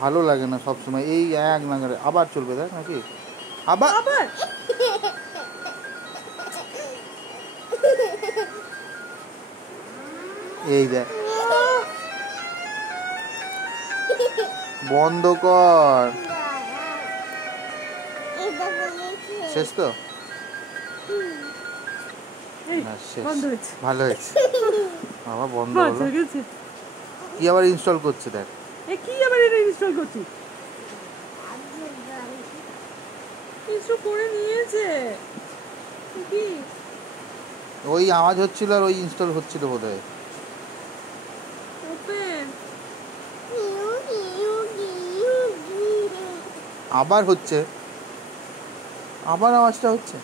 ভালো লাগে না সব সময় এই এক নাগারে। আবার চলবে দেখ নাকি আবার এই দেখ বন্ধ কর। শেষ তো ভালো হয়েছে বাবা বন্ধ হলো। কি আবার ইনস্টল করছে দেখ। কি আবার এটা ইনস্টল করছি? ইনস্টল করে নিয়েছে কি? ওই আওয়াজ হচ্ছিল আর ওই ইনস্টল হচ্ছিল বোধহয়। ওপেন আবার হচ্ছে আবার আওয়াজটা হচ্ছে।